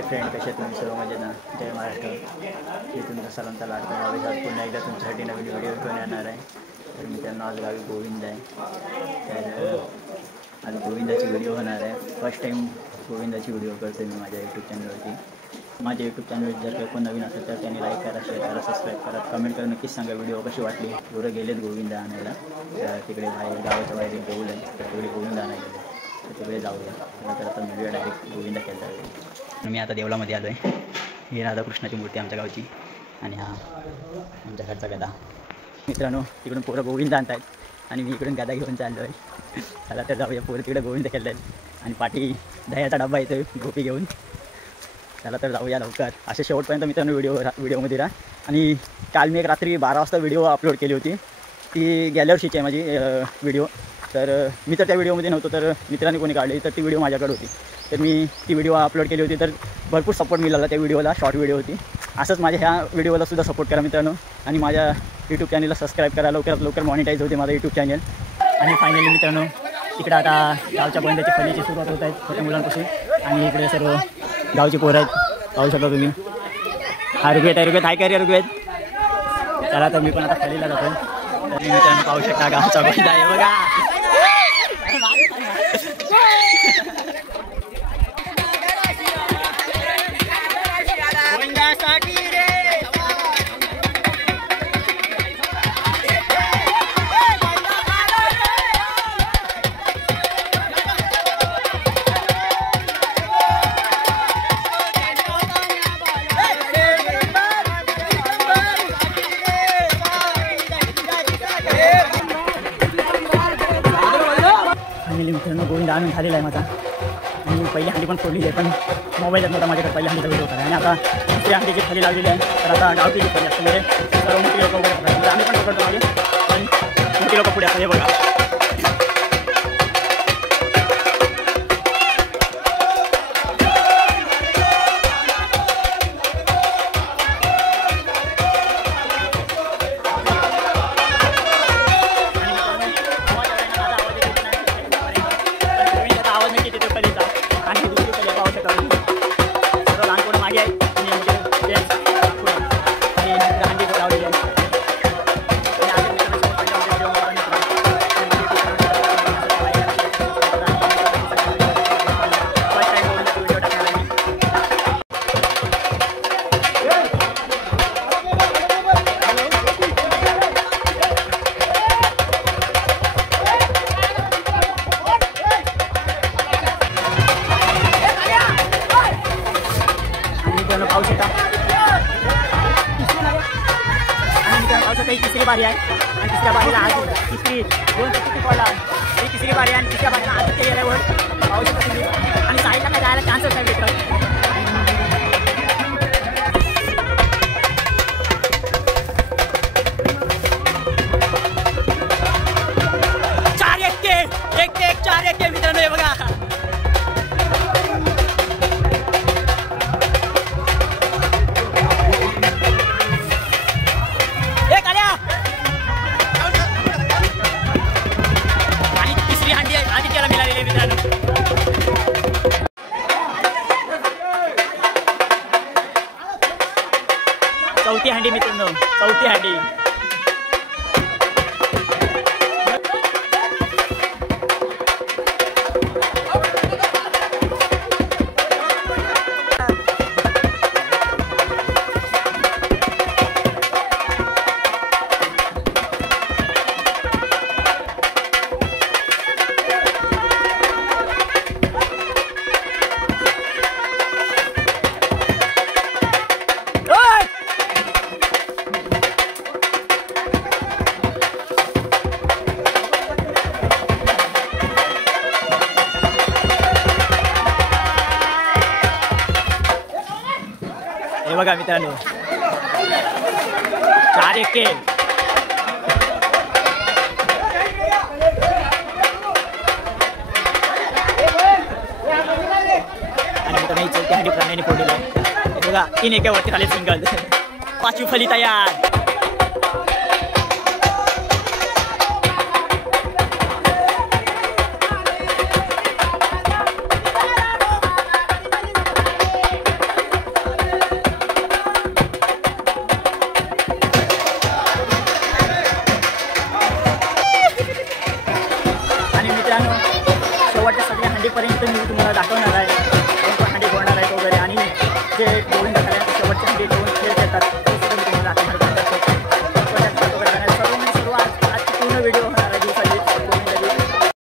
Hi friend, कसे तुम्ही सर्व मजेत ना? जय महाराष्ट्र. मी तुमचा सर्वांचा लाडका भावेश आज पुन्हा एकदा तुमच्यासाठी नवीन व्हिडिओ घेऊन येणार आहे. तर मित्रांनो, आज गावी गोविंद आहे. तर आज गोविंदाची व्हिडिओ होणार आहे. फर्स्ट टाईम गोविंदाची व्हिडिओ करतो मी माझ्या यूट्यूब चॅनलवरती. माझ्या यूट्यूब चॅनल जर काही कोण नवीन असेल तर त्यांनी लाईक करा, शेअर करा, सबस्क्राईब करा, कमेंट करा. नक्कीच सांगा व्हिडिओ कशी वाटली. पुढं गेलेत गोविंद आणायला. तिकडे बाहेर गावाच्या बाहेर एक देऊळ आहे, तर तिकडे गोविंद आणायला तर तिकडे जाऊया. तर आता व्हिडिओ डायरेक्ट गोविंद केला जाईल. मी आता देवळामध्ये आलो आहे. ही राधाकृष्णाची मूर्ती आमच्या गावची आणि हा आमच्या घरचा गदा. मित्रांनो, तिकडून पोरं गोविंद आणत आहेत आणि मी इकडून गदा घेऊन चाललो आहे. चला तर जाऊया. पोरं तिकडे गोविंद खेळत आहेत आणि पाठी दह्याचा डब्बा येतो गोपी घेऊन. चला तर जाऊया लवकर. असे शेवटपर्यंत मित्रांनो व्हिडिओमध्ये राहा. आणि काल मी एक रात्री 12 वाजता व्हिडिओ अपलोड केली होती. ती गेल्या वर्षीची आहे माझी व्हिडिओ. तर मी तर त्या व्हिडिओमध्ये नव्हतो, तर मित्रांनी कोणी काढली, तर ती व्हिडिओ माझ्याकडे होती. तर मी ती व्हिडिओ अपलोड केली होती. तर भरपूर सपोर्ट मिळाला त्या व्हिडिओला. शॉर्ट व्हिडिओ होती. असंच माझ्या ह्या व्हिडिओला सुद्धा सपोर्ट करा मित्रांनो. आणि माझ्या यूट्यूब चॅनलला सबस्क्राईब करा. लवकरात लवकर मॉनिटाईज होते माझं यूट्यूब चॅनल. आणि फायनली मित्रांनो, इकडं आता गावच्या गोविंदाची फलीची सुरुवात होत आहेत छोट्या मुलांपासून. आणि इकडे सर्व गावची पोरं आहेत, पाहू शकता तुम्ही. हा ऋग्वेद हाय काय रे ऋग्वेद. चला तर मी पण आता फलीला जातो. तर मित्रांनो पाहू शकता गावचा गोविंद आहे बघा. मित्रांनो, गोविंद आणून झालेला आहे माझा. आणि पहिली हंडी पण फोडली आहे, पण मोबाईलात नव्हता माझ्याकडे पहिल्या हंडीचा व्हिडिओ होता. आणि आता दुसऱ्या हंडीची फली लावलेली आहे. तर आता गावची फली असते म्हणजे सर्व मोठी लोक वगैरे असतात. आम्ही पण पकडतो मागे, पण मोठी लोक पुढे असतात. हे बघा. तिसरी बारी आहे आणि तिसऱ्या बारीला आज तिसरी 2 पट्टी पडला. ही तिसरी बारी आहे आणि तिसऱ्या बारीला आज केलेल्या वर पाहू शकता तुम्ही. आणि साईडला काय जायला चान्सच आहे मित्र. 4-1 मित्रांनो. हे बघा. चौथी हंडी मित्रांनो, चौथी हंडी. हे बघा मित्रांनो, 4-1. आणि मित्रांनो, चौथी हंडी प्राण्याने फोडलेली आहे. हे बघा, 3 एकावरती झाले सिंगल. 5वी फली तयार. दाखवणार आहे.